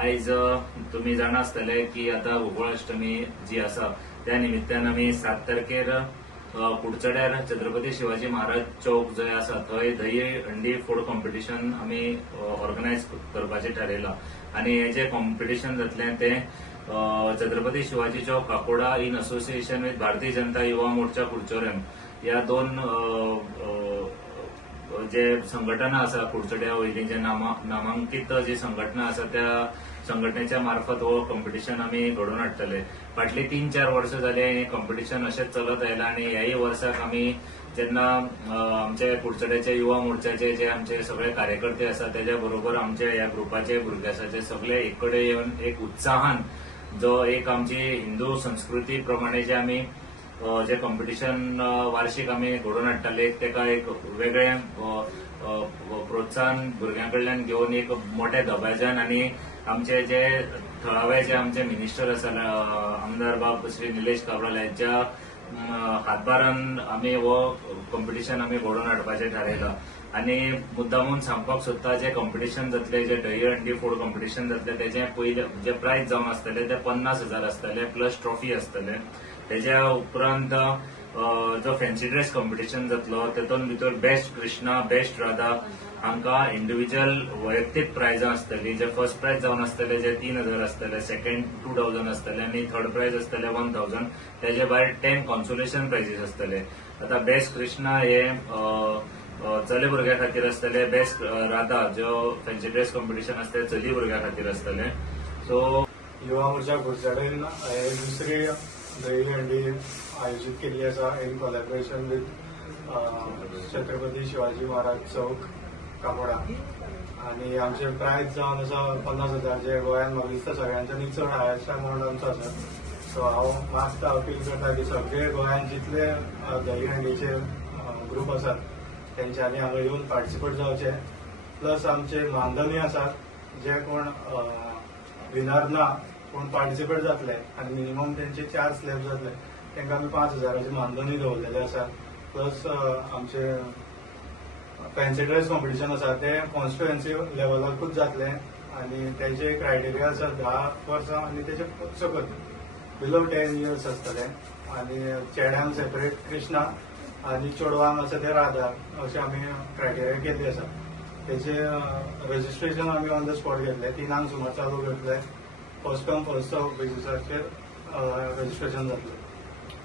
आयज तुम्ही जाणा आसतले की आता गोकुळाष्टमी जी आसा त्या निमित्तान आमी 7 तारखेर कुडचड्यार छत्रपती शिवाजी महाराज चौक जंय आसा थंय दही हंडी फोड कॉम्पिटिशन आमी ऑर्गनायज करपाचें थारायलां आनी हें जें कॉम्पिटिशन जातलें तें छत्रपती शिवाजी चौक Kakoda in association with Bharatiya Janata Yuva Morcha कुडचोरेम ह्या दोन जे संघटना आसा कुडचड्या वयली जे नामांकीत जी संघटना आसा त्या संघटनेच्या मार्फत हो कॉम्पिटिशन आमी घडोवन हाडटले. फाटली 3-4 वर्सां जाली हे कॉम्पिटिशन अशेंच चलत आयलां आनी ह्याय वर्साक आमी जेन्ना आमचे कुडचड्याचे युवा मोर्चाचे जे आमचे सगळे कार्यकर्ते आसा तेज्या बरोबर आमचे ह्या ग्रुपाचे भुरगे आसा ते सगळे एक कडेन येवन एक उत्साहान जो एक आमची हिंदू संस्कृती प्रमाणे जे आमी जे कॉम्पिटिशन वार्षिक आमी घडोवन हाडटाले तेका एक वेगळे प्रोत्साहन भुरग्यांकडल्यान घेवन एक मोठ्या दबाज्यान आनी आमचे जे थळावे जे आमचे मिनिस्टर आसा आमदार बाब श्री निलेश काब्राल यांच्या हातभारान आमी हो कॉम्पिटिशन आमी घडोवन हाडपाचें थारायलां आनी मुद्दामून सांगपाक सोदता जे कॉम्पिटिशन जातले जे दही हंडी फोड कॉम्पिटिशन जातले तेजे पयले जे प्रायज जावन आसतले ते 50,000 आसतले प्लस ट्रॉफी आसतले. तेज्या उपरांत जो फॅन्सी ड्रेस कॉम्पिटिशन जातलो तेतून भितर बेस्ट कृष्णा बेस्ट राधा हांकां इंडिव्हिज्युअल वैयक्तीक प्रायजां आसतलीं. जे फर्स्ट प्रायज जावन आसतले जे 3,000 आसतले, सेकंड 2,000 आसतले आनी थर्ड प्रायज आसतले 1,000. तेजे भायर 10 कॉन्सोलेशन प्रायजीस आसतले. आता बेस्ट कृष्णा हे चले भुरग्यां खातीर आसतले, बेस्ट राधा जो फॅन्सी ड्रेस कॉम्पिटिशन आसतले चली भुरग्यां खातीर आसतले. सो युवा मोर्चा कुडचडेन दुसरी दही हंडी आयोजित केली आसा in collaboration with Chhatrapati Shivaji Maharaj Chowk Kakoda आणि आमचे प्रायज जावन आसा 50,000 जे गोंयांत म्हाका दिसता सगळ्यांच्यानी चड हायेस्ट अमावंट आमचो आसा. सो हांव मागता अपील करता की सगळे गोंयांत जितले दही हंडीचे ग्रुप आसात तेंच्यांनी हांगा येवन पार्टिसिपेट जावचे. प्लस आमचे मानधनी आसात जे कोण विनर ना पूण पार्टिसिपेट जातले आनी मिनिमम तेंचे 4 स्लॅब जातले तांकां आमी 5,000ची मानधनी दवरलेले आसा. प्लस आमचे फॅन्सी ड्रेस कॉम्पिटिशन आसा ते कॉन्स्टिट्युएन्सी लेवलाकूच जातले आनी तेजे क्रायटेरिया आसा 10 वर्सां आनी तेचे सकयल बिलो 10 इयर्स आसतले आनी चेड्यांक सेपरेट कृष्णा आनी चेडवांक आसा ते राधा अशें आमी क्रायटेरिया केल्ली आसा. तेचे रजिस्ट्रेशन आमी ऑन द स्पॉट घेतले 3 सुमार चालू करतले. First come first serve बेसिसाचेर registration जातलें.